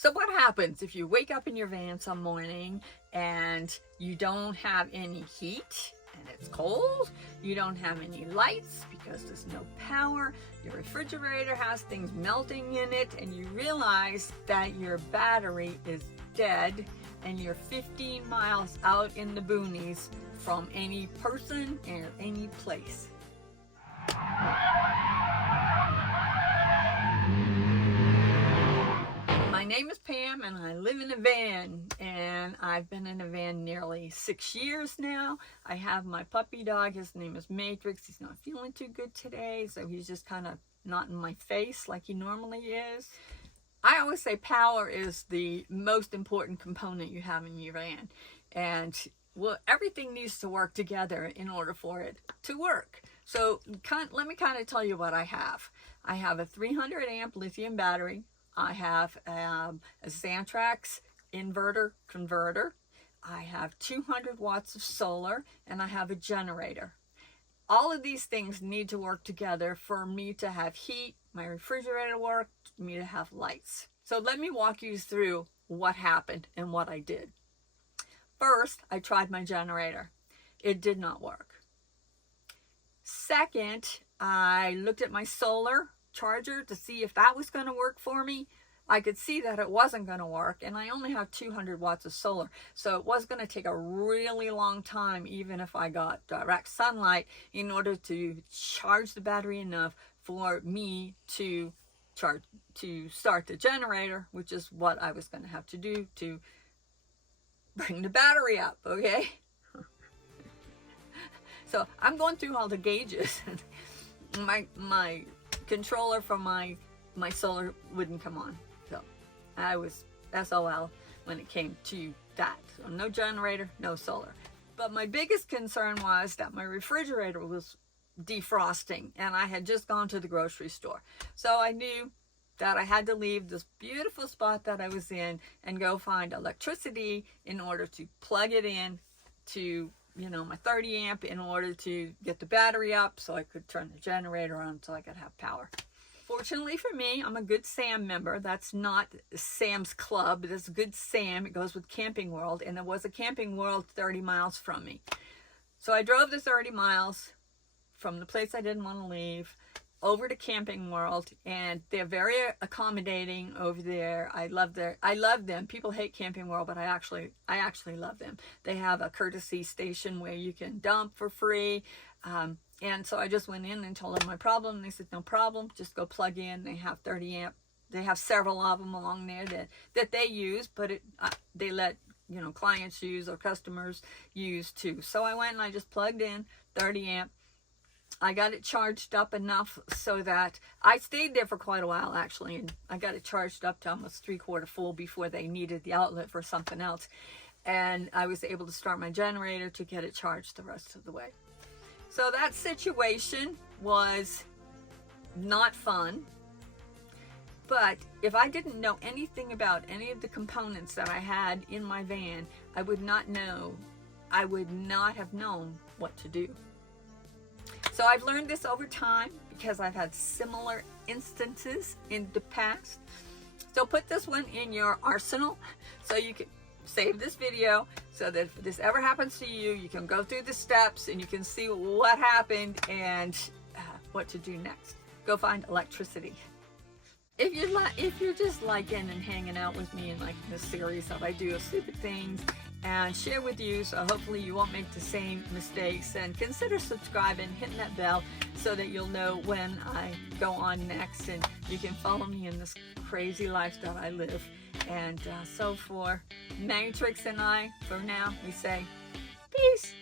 So what happens if you wake up in your van some morning and you don't have any heat and it's cold, you don't have any lights because there's no power, your refrigerator has things melting in it, and you realize that your battery is dead and you're 15 miles out in the boonies from any person or any place? My name is Pam and I live in a van, and I've been in a van nearly 6 years now. I have my puppy dog. His name is Matrix. He's not feeling too good today, so he's just kind of not in my face like he normally is. I always say power is the most important component you have in your van, and well, everything needs to work together in order for it to work. So let me kind of tell you what I have. I have a 300 amp lithium battery. I have a Xantrax inverter converter. I have 200 watts of solar, and I have a generator. All of these things need to work together for me to have heat, my refrigerator work, me to have lights. So let me walk you through what happened and what I did. First, I tried my generator. It did not work. Second, I looked at my solar charger to see if that was going to work for me. I could see that it wasn't going to work, and I only have 200 watts of solar, so it was going to take a really long time, even if I got direct sunlight, in order to charge the battery enough for me to start the generator, which is what I was going to have to do to bring the battery up. Okay. So I'm going through all the gauges. my controller from my solar wouldn't come on, so I was SOL when it came to that. So no generator, no solar. But my biggest concern was that my refrigerator was defrosting, and I had just gone to the grocery store, so I knew that I had to leave this beautiful spot that I was in and go find electricity in order to plug it in to my 30 amp in order to get the battery up so I could turn the generator on so I could have power. Fortunately for me, I'm a Good Sam member. That's not Sam's Club. That's Good Sam. It goes with Camping World, and there was a Camping World 30 miles from me. So I drove the 30 miles from the place I didn't want to leave over to Camping World, and they're very accommodating over there. I love them. People hate Camping World, but I actually love them. They have a courtesy station where you can dump for free. And so I just went in and told them my problem, and they said, no problem, just go plug in. They have 30 amp. They have several of them along there that they use, but they let clients use or customers use too. So I went and I just plugged in 30 amp. I got it charged up enough so that I stayed there for quite a while, actually, and I got it charged up to almost 3/4 full before they needed the outlet for something else. And I was able to start my generator to get it charged the rest of the way. So that situation was not fun. But if I didn't know anything about any of the components that I had in my van, I would not have known what to do. So I've learned this over time because I've had similar instances in the past. So put this one in your arsenal so you can save this video so that if this ever happens to you, you can go through the steps and you can see what happened and what to do next. Go find electricity. If you're just liking and hanging out with me in this series of I do stupid things and share with you, so hopefully you won't make the same mistakes, and consider subscribing, hitting that bell so that you'll know when I go on next, and you can follow me in this crazy life that I live. And so for Matrix and I, for now, we say peace.